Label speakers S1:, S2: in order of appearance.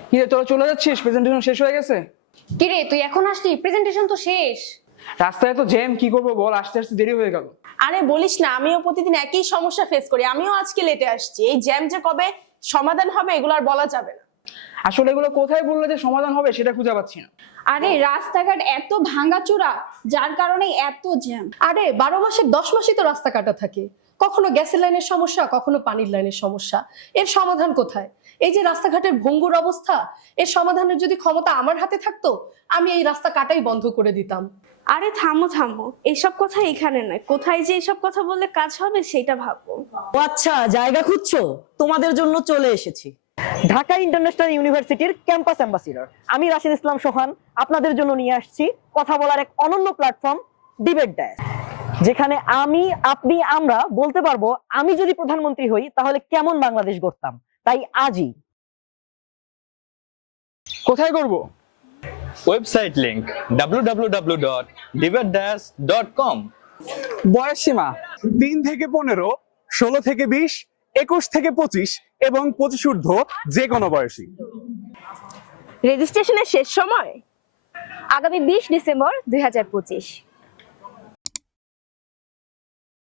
S1: কি রে, তোরা চলে যাচ্ছিস? প্রেজেন্টেশন শেষ হয়ে গেছে?
S2: কি রে তুই এখন আসলি? প্রেজেন্টেশন তো শেষ।
S1: রাস্তায় তো জ্যাম, কি করবো বল, আসতে আসতে দেরি হয়ে গেল।
S3: আরে বলিস না, আমিও প্রতিদিন একই সমস্যা ফেস করি। আমিও আজকে লেটে আসছি। এই জ্যাম যে কবে সমাধান হবে এগুলো আর বলা যাবে না।
S1: আসলে এগুলো কোথায় বললে যে সমাধান হবে সেটা খুঁজে পাচ্ছি না।
S2: আরে রাস্তাঘাট এত ভাঙাচোরা, যার কারণে এত জ্যাম।
S4: আরে 12 মাসের 10 মাসই তো রাস্তা কাটা থাকে। কখনো গ্যাসের লাইনের সমস্যা, কখনো পানির লাইনের সমস্যা। এর সমাধান কোথায়? এই যে রাস্তাঘাটের ভঙ্গুর অবস্থা, এর সমাধানের যদি ক্ষমতা আমার হাতে থাকতো, আমি এই রাস্তা কাটাই বন্ধ করে দিতাম।
S5: আরে থামো থামো, এইসব কথা এখানে নয়। কোথায় যে এইসব কথা বললে কাজ হবে সেটা ভাবো।
S6: ও আচ্ছা, জায়গা খুঁজছো? তোমাদের জন্য চলে এসেছি। ঢাকা ইন্টারন্যাশনাল ইউনিভার্সিটির ক্যাম্পাস অ্যাম্বাসিডর আমি রাশিদ ইসলাম সোহান আপনাদের জন্য নিয়ে আসছি কথা বলার এক অনন্য প্ল্যাটফর্ম ডিবেট ড্যাশ, যেখানে আমি, আপনি, আমরা বলতে পারবো আমি যদি প্রধানমন্ত্রী হই তাহলে কেমন বাংলাদেশ গড়তাম। তাই আজই
S1: কোথায় করব?
S7: Website link www.debate-.com।
S8: বয়স সীমা 3 থেকে 15, 16 থেকে 20, 21 থেকে 25 এবং 25 ঊর্ধ্ব যে কোনো বয়সী।
S5: রেজিস্ট্রেশনের শেষ সময় আগামী 20 ডিসেম্বর 2025।